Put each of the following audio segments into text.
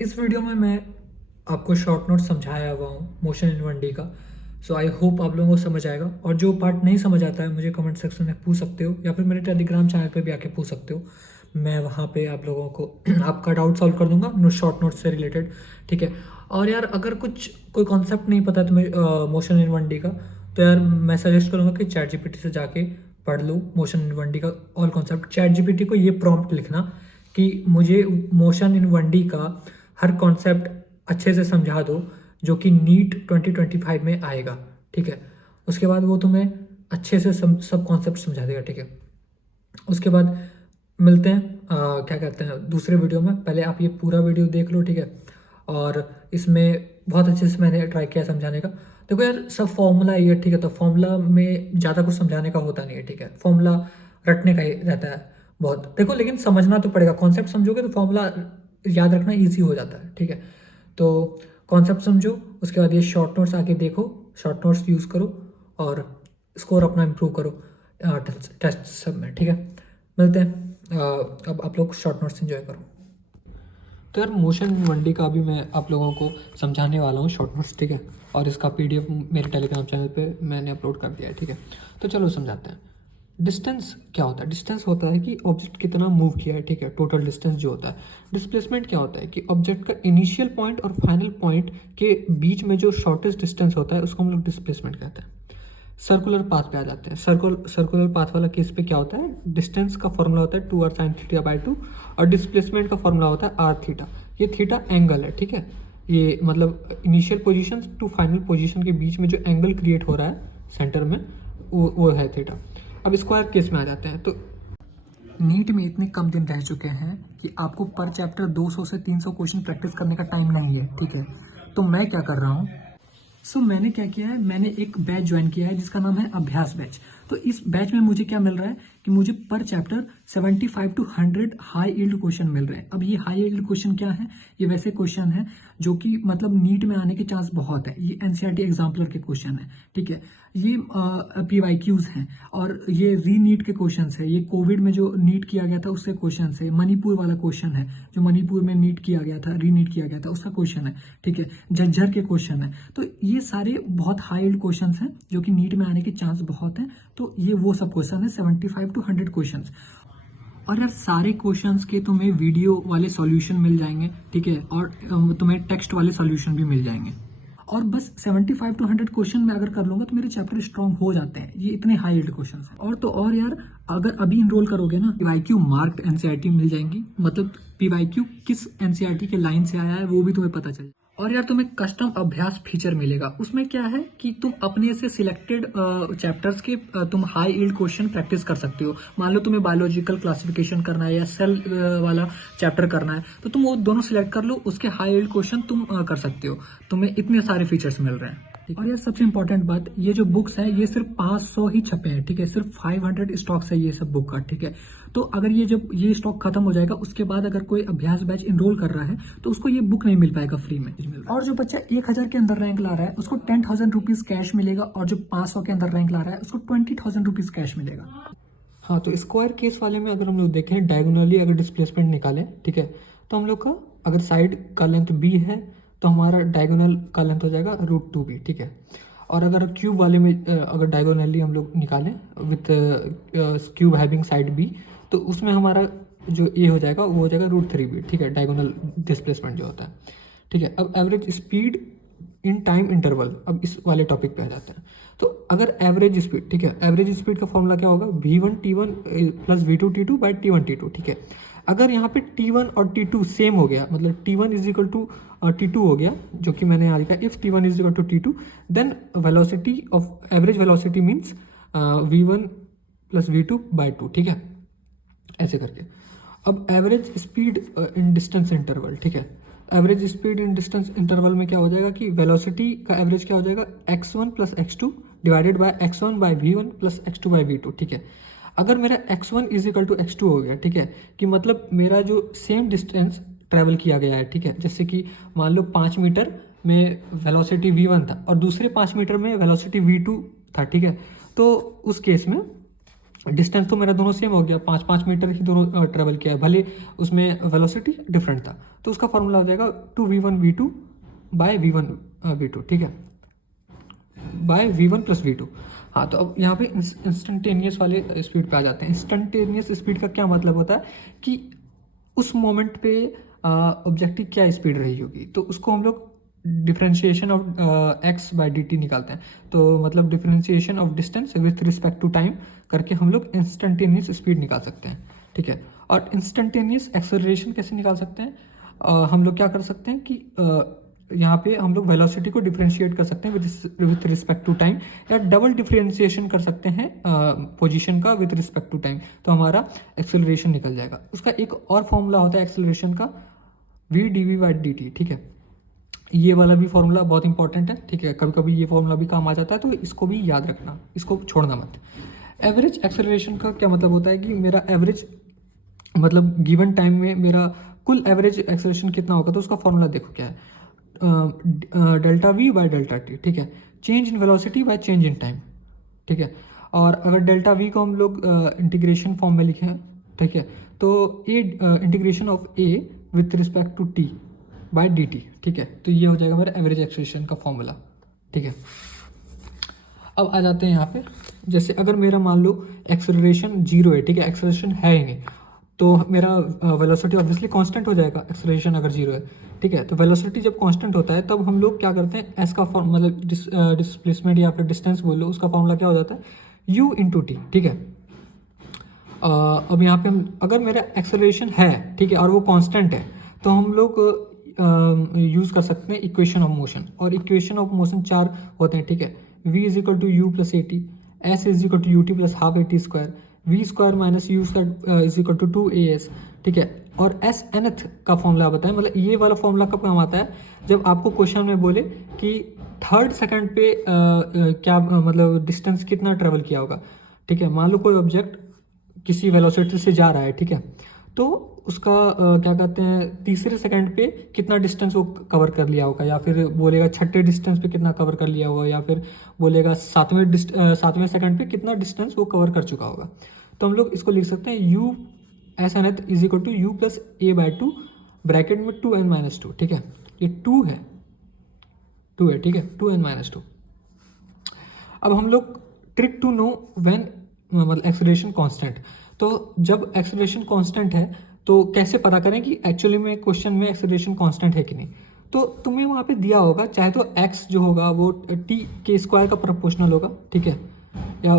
इस वीडियो में मैं आपको शॉर्ट नोट समझाया हुआ हूँ मोशन इन 1D का। सो आई होप आप लोगों को समझ आएगा, और जो पार्ट नहीं समझ आता है मुझे कमेंट सेक्शन में पूछ सकते हो, या फिर मेरे टेलीग्राम चैनल पे भी आके पूछ सकते हो। मैं वहाँ पे आप लोगों को आपका डाउट सॉल्व कर दूंगा शॉर्ट नोट से रिलेटेड। ठीक है। और यार अगर कोई कॉन्सेप्ट नहीं पता तुम्हें मोशन इन 1D का, तो यार मैं सजेस्ट करूँगा कि चैट जीपीटी से जाके पढ़ लो मोशन इन 1D का ऑल कॉन्सेप्ट। चैट जीपीटी को ये प्रॉम्प्ट लिखना कि मुझे मोशन इन 1D का हर कॉन्सेप्ट अच्छे से समझा दो जो कि नीट 2025 में आएगा। ठीक है। उसके बाद वो तुम्हें अच्छे से सब कॉन्सेप्ट समझा देगा। ठीक है। उसके बाद मिलते हैं क्या कहते हैं दूसरे वीडियो में। पहले आप ये पूरा वीडियो देख लो। ठीक है। और इसमें बहुत अच्छे से मैंने ट्राई किया समझाने का। देखो यार सब फॉर्मूला ही है। ठीक है। तो फॉर्मूला में ज़्यादा कुछ समझाने का होता नहीं है। ठीक है। फॉर्मूला रटने का ही रहता है बहुत। देखो लेकिन समझना तो पड़ेगा। कॉन्सेप्ट समझोगे तो फॉर्मूला याद रखना ईजी हो जाता है। ठीक है। तो कॉन्सेप्ट समझो, उसके बाद ये शॉर्ट नोट्स आके देखो, शॉर्ट नोट्स यूज़ करो और स्कोर अपना इम्प्रूव करो टेस्ट सब में। ठीक है। मिलते हैं। अब आप लोग शॉर्ट नोट्स एंजॉय करो। तो यार मोशन 1D का अभी मैं आप लोगों को समझाने वाला हूँ शॉर्ट नोट्स। ठीक है। और इसका PDF मेरे टेलीग्राम चैनल पे मैंने अपलोड कर दिया है। ठीक है। तो चलो समझाते हैं। डिस्टेंस क्या होता है? डिस्टेंस होता है कि ऑब्जेक्ट कितना मूव किया है। ठीक है। टोटल डिस्टेंस जो होता है। डिस्प्लेसमेंट क्या होता है कि ऑब्जेक्ट का इनिशियल पॉइंट और फाइनल पॉइंट के बीच में जो शॉर्टेस्ट डिस्टेंस होता है उसको हम लोग डिस्प्लेसमेंट कहते हैं। सर्कुलर पाथ पे आ जाते हैं। सर्कुलर पाथ वाला केस पे क्या होता है? डिस्टेंस का फॉर्मूला होता है 2r sin θ/2 और डिस्प्लेसमेंट का फॉर्मूला होता है r θ। ये थीटा एंगल है। ठीक है। ये मतलब initial position to final position के बीच में जो एंगल क्रिएट हो रहा है सेंटर में, वो है थीटा। अब स्क्वायर केस में आ जाते हैं। तो नीट में इतने कम दिन रह चुके हैं कि आपको पर चैप्टर 200 से 300 क्वेश्चन प्रैक्टिस करने का टाइम नहीं है। ठीक है। तो मैं क्या कर रहा हूँ, मैंने क्या किया है, मैंने एक बैच ज्वाइन किया है जिसका नाम है अभ्यास बैच। तो इस बैच में मुझे क्या मिल रहा है कि मुझे पर chapter 75 to 100 high yield question मिल रहे हैं। अब ये हाई यील्ड क्वेश्चन क्या है? ये वैसे क्वेश्चन है जो कि मतलब नीट में आने के चांस बहुत है। ये एनसीईआरटी एग्जाम्पलर के क्वेश्चन है। ठीक है। ये PYQs हैं और ये री नीट के क्वेश्चन है। ये कोविड में जो नीट किया गया था उससे क्वेश्चन है। मणिपुर वाला क्वेश्चन है, जो मणिपुर में नीट किया गया था, री नीट किया गया था, उसका क्वेश्चन है। ठीक है। झज्जर के क्वेश्चन है। तो ये सारे बहुत हाई यील्ड क्वेश्चन हैं जो कि नीट में आने के चांस बहुत हैं। तो ये वो सब क्वेश्चन है 75 to 100 क्वेश्चन। और यार सारे क्वेश्चंस के तुम्हें वीडियो वाले सॉल्यूशन मिल जाएंगे। ठीक है। और तुम्हें टेक्स्ट वाले सॉल्यूशन भी मिल जाएंगे। और बस 75 to 100 क्वेश्चन में अगर कर लूंगा तो मेरे चैप्टर स्ट्रांग हो जाते हैं। ये इतने हाई यील्ड क्वेश्चन हैं। और तो और यार अगर अभी इनरोल करोगे ना, PYQ मार्क्ड एनसीईआरटी मिल जाएंगी। मतलब PYQ किस एनसीईआरटी के लाइन से आया है वो भी तुम्हें पता चले। और यार तुम्हें कस्टम अभ्यास फीचर मिलेगा। उसमें क्या है कि तुम अपने से सिलेक्टेड चैप्टर्स के तुम हाई यील्ड क्वेश्चन प्रैक्टिस कर सकते हो। मान लो तुम्हें बायोलॉजिकल क्लासिफिकेशन करना है या सेल वाला चैप्टर करना है, तो तुम वो दोनों सिलेक्ट कर लो, उसके हाई यील्ड क्वेश्चन तुम कर सकते हो। तुम्हें इतने सारे फीचर्स मिल रहे हैं। और यार सबसे इंपॉर्टेंट बात, ये जो बुक्स है ये सिर्फ 500 ही छपे हैं। ठीक है। सिर्फ 500 स्टॉक्स है ये सब बुक का। ठीक है। तो अगर ये जब ये स्टॉक खत्म हो जाएगा उसके बाद अगर कोई अभ्यास बैच इनरोल कर रहा है तो उसको ये बुक नहीं मिल पाएगा फ्री में। और जो बच्चा 1000 के अंदर रैंक ला रहा है उसको 10,000 रुपीज कैश मिलेगा, और जो 500 के अंदर रैंक ला रहा है उसको 20,000 रुपीज कैश मिलेगा। हाँ, तो स्क्वायर केस वाले में अगर हम लोग देखें डायगोनली अगर डिस्प्लेसमेंट निकालें, ठीक है, तो हम लोग का अगर साइड का लेंथ b है तो हमारा डायगोनल का लेंथ हो जाएगा √2b। ठीक है। और अगर क्यूब वाले में अगर डायगोनली हम लोग निकालें with cube having side b, तो उसमें हमारा जो a हो जाएगा वो हो जाएगा √3b। ठीक है। डायगोनल डिस्प्लेसमेंट जो होता है। ठीक है। अब average speed in time interval, अब इस वाले टॉपिक पे आ जाते हैं। तो अगर एवरेज स्पीड, ठीक है, एवरेज स्पीड का फॉर्मूला क्या होगा? v1t1 plus v2t2 by t1t2। ठीक है। अगर यहाँ पे t1 और t2 सेम हो गया, मतलब t1 is equal to t2 हो गया, जो कि मैंने यहाँ लिखा, if t1 is equal to t2 then velocity of average velocity means v1 plus v2 by 2। ठीक है। ऐसे करके अब average speed in distance interval, ठीक है, average speed in distance interval में क्या हो जाएगा कि वेलोसिटी का एवरेज क्या हो जाएगा? x1 plus x2 divided by x1 by v1 plus x2 by v2। ठीक है। अगर मेरा x1 is equal to x2 हो गया, ठीक है, कि मतलब मेरा जो सेम डिस्टेंस ट्रैवल किया गया है, ठीक है, जैसे कि मान लो 5 मीटर में वेलोसिटी v1 था और दूसरे 5 मीटर में वेलोसिटी v2 था। ठीक है। तो उस केस में डिस्टेंस तो मेरा दोनों सेम हो गया, 5-5 मीटर ही दोनों ट्रेवल किया है, भले उसमें वेलोसिटी डिफरेंट था। तो उसका फॉर्मूला हो जाएगा 2v1v2 बाय v1v2, ठीक है, बाय v1 प्लस v2। हाँ, तो अब यहाँ पे इंस्टेंटेनियस वाले स्पीड पे आ जाते हैं। इंस्टेंटेनियस स्पीड का क्या मतलब होता है कि उस मोमेंट पे ऑब्जेक्ट की क्या स्पीड रही होगी, तो उसको हम लोग differentiation of x by d t निकालते हैं। तो मतलब differentiation of distance with respect to time करके हम लोग इंस्टेंटेनियस स्पीड निकाल सकते हैं, ठीक है। और इंस्टेंटेनियस एक्सेलरेशन कैसे निकाल सकते हैं? हम लोग क्या कर सकते हैं कि यहाँ पे हम लोग वेलोसिटी को डिफरेंशिएट कर सकते हैं विथ रिस्पेक्ट टू टाइम, या डबल डिफरेंशिएशन कर सकते हैं पोजीशन का विथ रिस्पेक्ट टू टाइम, तो हमारा एक्सेलरेशन निकल जाएगा। उसका एक और फॉर्मूला होता है एक्सेलरेशन का, v d v by d T, ठीक है। ये वाला भी फॉर्मूला बहुत इंपॉर्टेंट है, ठीक है, कभी कभी ये फॉर्मूला भी काम आ जाता है, तो इसको भी याद रखना, इसको छोड़ना मत। एवरेज एक्सेलरेशन का क्या मतलब होता है कि मेरा एवरेज मतलब गिवन टाइम में मेरा कुल एवरेज एक्सेलरेशन कितना होगा, तो उसका फॉर्मूला देखो क्या है, delta we by delta T, ठीक है, change in velocity by change in time, ठीक है। और अगर डेल्टा वी को हम लोग इंटीग्रेशन फॉर्म में लिखें, ठीक है, तो A integration of A with respect to T by D T, ठीक है, तो ये हो जाएगा मेरा एवरेज एक्सेलरेशन का फॉर्मूला, ठीक है। अब आ जाते हैं यहाँ पे, जैसे अगर मेरा मान लो एक्सेलरेशन 0 है, ठीक है, एक्सेलरेशन है ही नहीं, तो मेरा वेलोसिटी ऑब्वियसली कांस्टेंट हो जाएगा, एक्सेलरेशन अगर 0 है, ठीक है। तो वेलोसिटी जब कांस्टेंट होता है तब हम लोग क्या करते हैं, एस का फॉर्म मतलब डिस्प्लेसमेंट या फिर डिस्टेंस बोल लो, उसका फॉर्मूला क्या हो जाता है, u इंटू टी, ठीक है। अब यहाँ पे हम अगर मेरा एक्सेलरेशन है, ठीक है, और वो कांस्टेंट है, तो हम लोग यूज़ कर सकते हैं इक्वेशन ऑफ मोशन, और इक्वेशन ऑफ मोशन 4 होते हैं, ठीक है। v is equal to u plus a t, s is equal to u t plus half a t square, v square minus u square is equal to 2as, ठीक है। और S nth का formula बताएं, मतलब ये वाला formula कब काम आता है, जब आपको क्वेश्चन में बोले कि थर्ड सेकंड पे क्या मतलब डिस्टेंस कितना ट्रेवल किया होगा, ठीक है। मान लो कोई ऑब्जेक्ट किसी वेलोसिटी से जा रहा है, ठीक है, तो उसका क्या कहते हैं तीसरे सेकंड पे कितना डिस्टेंस वो कवर कर लिया होगा, या फिर बोलेगा छठे डिस्टेंस पे कितना कवर कर लिया होगा, या फिर बोलेगा सातवें सेकंड पे कितना डिस्टेंस वो कवर कर चुका होगा। तो हम लोग इसको लिख सकते हैं u s n th is equal to u plus a by two bracket में 2n-2, ठीक है, ये 2 है, ठीक है, 2n-2। अब हम लोग ट्रिक टू नो व्हेन मतलब एक्सेलरेशन कांस्टेंट, तो जब एक्सेलरेशन कांस्टेंट है तो कैसे पता करें कि एक्चुअली में क्वेश्चन में एक्सेलरेशन कांस्टेंट है कि नहीं। तो तुम्हें वहाँ पे दिया होगा, चाहे तो x जो होगा वो t के स्क्वायर का प्रोपोर्शनल होगा, ठीक है, या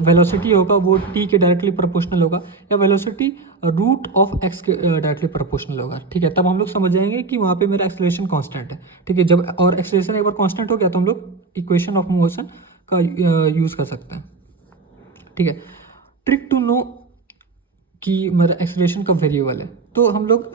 वेलोसिटी होगा वो t के डायरेक्टली प्रोपोर्शनल होगा, या वेलोसिटी रूट ऑफ x के डायरेक्टली प्रोपोर्शनल होगा, ठीक है। तब हम लोग समझ जाएंगे कि वहाँ पे मेरा एक्सेलरेशन कांस्टेंट है, ठीक है। जब और एक्सेलरेशन एक बार कांस्टेंट हो गया तो हम लोग इक्वेशन ऑफ मोशन का यूज़ कर सकते हैं, ठीक है। ट्रिक टू नो कि मेरा एक्सेलरेशन कब वेरिएबल है, तो हम लोग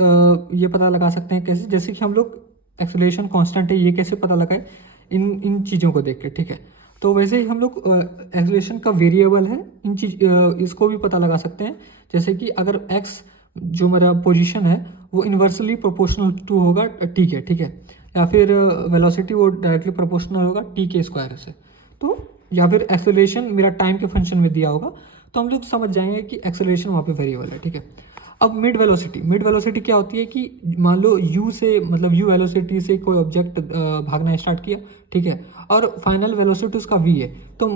ये पता लगा सकते हैं कैसे, जैसे कि हम लोग एक्सेलरेशन कांस्टेंट है ये कैसे पता लगाए, इन चीज़ों को देख के, ठीक है। तो वैसे ही हम लोग एक्सेलरेशन का वेरिएबल है इन चीज इसको भी पता लगा सकते हैं, जैसे कि अगर x जो मेरा पोजीशन है वो इन्वर्सली प्रोपोर्शनल टू होगा t के, ठीक है, या फिर वेलोसिटी वो डायरेक्टली प्रोपोर्शनल होगा t के स्क्वायर से, तो या फिर एक्सेलरेशन मेरा टाइम के फंक्शन में दिया होगा, तो हम लोग समझ जाएंगे कि एक्सेलरेशन वहाँ पे वेरिएबल है, ठीक है। अब मिड वेलोसिटी क्या होती है कि मान लो u से मतलब u वेलोसिटी से कोई ऑब्जेक्ट भागना स्टार्ट किया, ठीक है, और फाइनल वेलोसिटी उसका v है, तो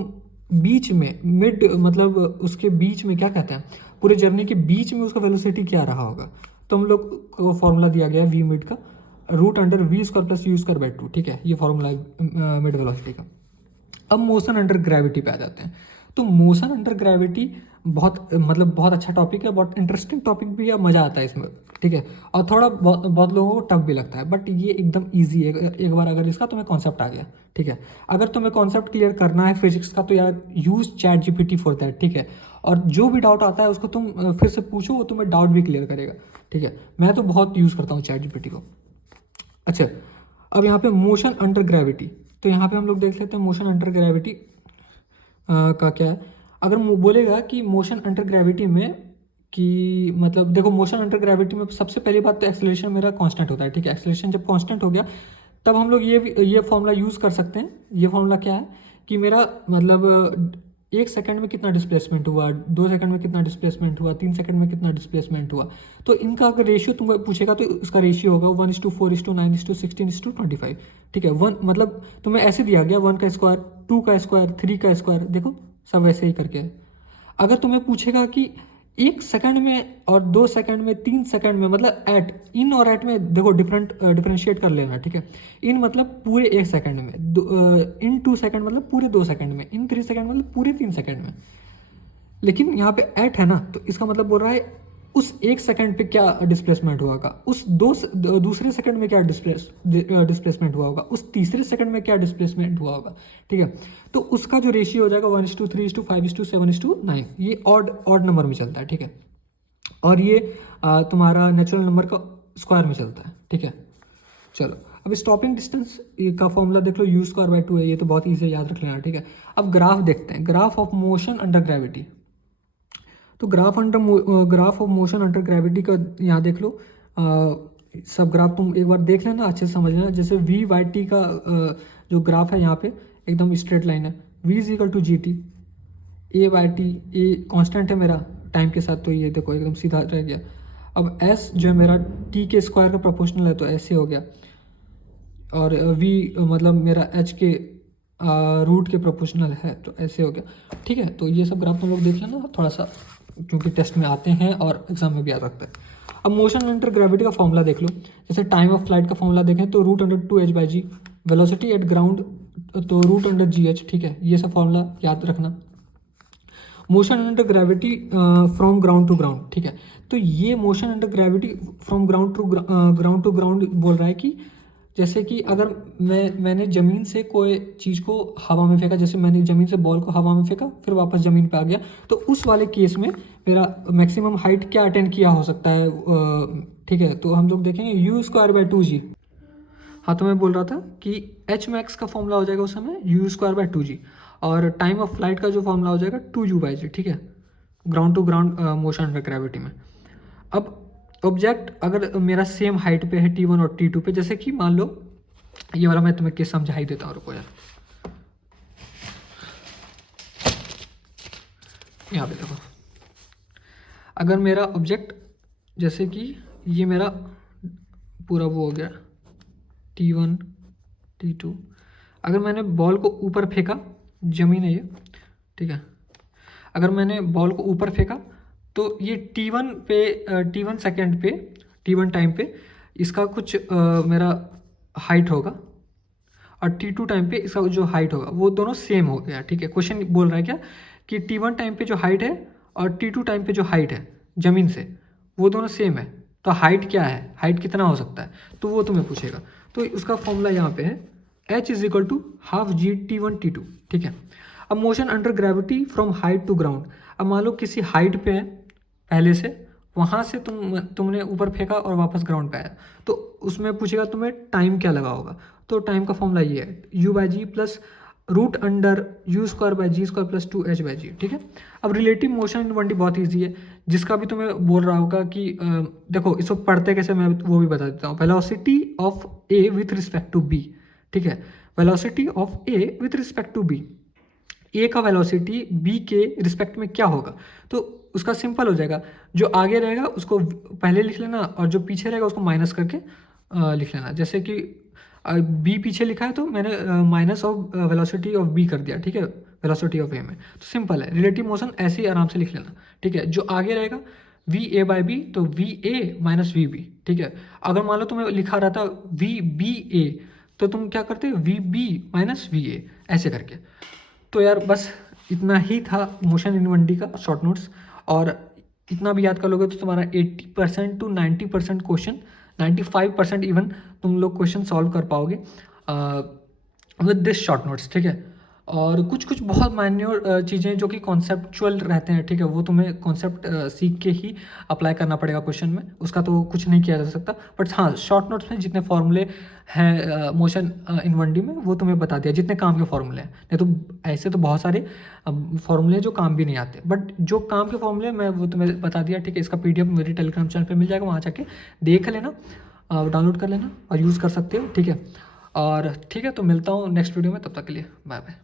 बीच में मिड मतलब उसके बीच में क्या कहते हैं, पूरे जर्नी के बीच में उसका वेलोसिटी क्या रहा होगा, तो हम लोग को फॉर्मूला दिया गया है v मिड का, root under v square plus u square by 2, ठीक है, ये फॉर्मूला है मिड वेलोसिटी का। अब मोशन अंडर ग्रेविटी पे आ जाते हैं, तो मोशन अंडर ग्रेविटी बहुत अच्छा टॉपिक है, बहुत इंटरेस्टिंग टॉपिक भी है, मज़ा आता है इसमें, ठीक है, और थोड़ा बहुत लोगों को टफ भी लगता है, बट ये एकदम इजी है एक बार अगर इसका तुम्हें कॉन्सेप्ट आ गया, ठीक है। अगर तुम्हें कॉन्सेप्ट क्लियर करना है फिजिक्स का तो यार use chat GPT for that, ठीक है, और जो भी डाउट आता है उसको तुम फिर से पूछो, वो तुम्हें डाउट भी क्लियर करेगा, ठीक है। मैं तो बहुत यूज़ करता हूँ चैट जीपीटी को। अच्छा, अब यहाँ पे मोशन अंडर ग्रेविटी, तो यहाँ पे हम लोग देख लेते हैं मोशन अंडर ग्रेविटी का क्या है। अगर बोलेगा कि मोशन अंडर ग्रेविटी में कि मतलब देखो मोशन अंडर ग्रेविटी में सबसे पहली बात तो एक्सेलरेशन मेरा कांस्टेंट होता है, ठीक है। एक्सेलरेशन जब कांस्टेंट हो गया तब हम लोग ये फॉर्मूला यूज़ कर सकते हैं। ये फॉर्मूला क्या है कि मेरा मतलब 1 सेकंड में कितना डिस्प्लेसमेंट हुआ, 2 सेकंड में कितना डिस्प्लेसमेंट हुआ, 3 सेकंड में कितना डिस्प्लेसमेंट हुआ। तो इनका अगर रेशियो तुम्हें पूछेगा तो इसका रेशियो होगा 1:4:9:16:25। ठीक है, 1 मतलब तुम्हें ऐसे दिया गया 1 का स्क्वायर, 2 का स्क्वायर, 3 का स्क्वायर, देखो सब वैसे ही करके है। अगर तुम्हें पूछेगा कि 1 सेकंड में और 2 सेकंड में, 3 सेकंड में, मतलब एट, इन और एट में देखो डिफरेंशिएट कर लेना। ठीक है, इन मतलब पूरे 1 सेकंड में, इन 2 सेकंड मतलब पूरे 2 सेकंड में, इन 3 सेकंड मतलब पूरे 3 सेकंड में। लेकिन यहाँ पे एट है ना, तो इसका मतलब बोल रहा है उस 1 सेकंड पे क्या डिस्प्लेसमेंट हुआ होगा, उस दूसरे सेकंड में क्या डिस्प्लेसमेंट हुआ होगा, उस तीसरे सेकंड में क्या डिस्प्लेसमेंट हुआ होगा। ठीक है, तो उसका जो रेशियो हो जाएगा 1:3:5:7:9, ये ऑड नंबर में चलता है। ठीक है, और ये तुम्हारा नेचुरल नंबर का स्क्वायर में चलता है। ठीक है, चलो अब स्टॉपिंग डिस्टेंस का फॉर्मूला देख लो, u²/2 है, ये तो बहुत ईजी याद रख लेना। ठीक है, अब ग्राफ देखते हैं, graph of motion under gravity. तो graph of motion under gravity का यहाँ देख लो, सब ग्राफ तुम एक बार देख लेना, अच्छे से समझ लेना। जैसे v/t का जो ग्राफ है यहाँ पे एकदम स्ट्रेट लाइन है, v=gt, a/t, ए कांस्टेंट है मेरा टाइम के साथ, तो ये देखो एकदम सीधा रह गया। अब s जो है मेरा t के स्क्वायर का प्रोपोर्शनल है, तो ऐसे हो गया, और v मतलब मेरा h के रूट के प्रोपोर्शनल है, तो ऐसे हो गया। ठीक है, तो ये सब ग्राफ तुम लोग देख लेना थोड़ा सा, क्योंकि टेस्ट में आते हैं और एग्जाम में भी आ सकता है। अब मोशन अंडर ग्रेविटी का फॉर्मूला देख लो, जैसे टाइम ऑफ फ्लाइट का फॉर्मूला देखें तो √2h/g, वेलोसिटी एट ग्राउंड तो √gh। ठीक है, ये सब फॉर्मूला याद रखना। Motion under gravity from ground to ground. ठीक है, तो ये motion under gravity from ground to ground बोल रहा है कि जैसे कि अगर मैंने ज़मीन से कोई चीज़ को हवा में फेंका, जैसे मैंने ज़मीन से बॉल को हवा में फेंका फिर वापस ज़मीन पे आ गया, तो उस वाले केस में मेरा मैक्सिमम हाइट क्या अटेन किया हो सकता है। ठीक है, तो हम लोग देखेंगे u²/2g। हाँ, तो मैं बोल रहा था कि h max का फॉर्मूला हो जाएगा उस समय u²/2g, और टाइम ऑफ फ्लाइट का जो फॉर्मूला हो जाएगा 2u/g। ठीक है, ground to ground motion under gravity में। अब ऑब्जेक्ट अगर मेरा सेम हाइट पे है T1 और T2 पे, जैसे कि मान लो ये वाला मैं तुम्हें केस समझा ही देता हूँ, रुको यार। यहाँ पे देखो, अगर मेरा ऑब्जेक्ट जैसे कि ये मेरा पूरा वो हो गया T1 T2, अगर मैंने बॉल को ऊपर फेंका, जमीन है ये, ठीक है, अगर मैंने बॉल को ऊपर फेंका तो ये T1 सेकेंड पे, T1 टाइम पे इसका कुछ मेरा हाइट होगा, और T2 टाइम पे इसका जो हाइट होगा वो दोनों सेम हो गया। ठीक है, क्वेश्चन बोल रहा है क्या कि T1 टाइम पे जो हाइट है और T2 टाइम पे जो हाइट है ज़मीन से, वो दोनों सेम है, तो हाइट क्या है, हाइट कितना हो सकता है, तो वो तुम्हें पूछेगा। तो उसका फॉर्मूला यहाँ पे है h=½ g T1 T2। ठीक है, अब motion under gravity from height to ground. अब मान लो किसी हाइट पे है पहले से, वहाँ से तुमने ऊपर फेंका और वापस ग्राउंड पे आया, तो उसमें पूछेगा तुम्हें टाइम क्या लगा होगा। तो टाइम का फॉर्मूला ये है u/g plus √u²/g² plus 2h/g। ठीक है, अब रिलेटिव मोशन इन 1D बहुत ईजी है, जिसका भी तुम्हें बोल रहा होगा कि देखो इसको पढ़ते कैसे, मैं वो भी बता देता हूँ। Velocity of A with respect to B. ठीक है, velocity of A with respect to B, A का वेलोसिटी बी के रिस्पेक्ट में क्या होगा, तो उसका सिंपल हो जाएगा, जो आगे रहेगा उसको पहले लिख लेना और जो पीछे रहेगा उसको माइनस करके लिख लेना। जैसे कि बी पीछे लिखा है तो मैंने minus of velocity of B कर दिया। ठीक है, वेलोसिटी ऑफ ए में, तो सिंपल है, रिलेटिव मोशन ऐसे ही आराम से लिख लेना। ठीक है, जो आगे रहेगा VA/B तो VA माइनस VB। ठीक है, अगर मान लो तुम्हें लिखा रहता VBA तो तुम क्या करते VB माइनस VA ऐसे करके। तो यार बस इतना ही था मोशन इन 1D का शॉर्ट नोट्स, और इतना भी याद कर लोगे तो तुम्हारा 80% टू 90% क्वेश्चन, 95% इवन तुम लोग क्वेश्चन सॉल्व कर पाओगे विद दिस शॉर्ट नोट्स। ठीक है, और कुछ कुछ बहुत माइन्योर चीज़ें जो कि कॉन्सेप्चुअल रहते हैं, ठीक है, वो तुम्हें कॉन्सेप्ट सीख के ही अप्लाई करना पड़ेगा क्वेश्चन में, उसका तो कुछ नहीं किया जा सकता। बट हाँ, शॉर्ट नोट्स में जितने फॉर्मूले हैं मोशन इन 1D में वो तुम्हें बता दिया, जितने काम के फॉर्मूले हैं। नहीं तो ऐसे तो बहुत सारे फॉर्मूले जो काम भी नहीं आते, बट जो काम के फॉर्मूले मैं वो तुम्हें बता दिया। ठीक है, इसका PDF मेरे टेलीग्राम चैनल पर मिल जाएगा, वहाँ जाके देख लेना, डाउनलोड कर लेना और यूज़ कर सकते हो। ठीक है, और ठीक है, तो मिलता हूँ नेक्स्ट वीडियो में, तब तक के लिए बाय बाय।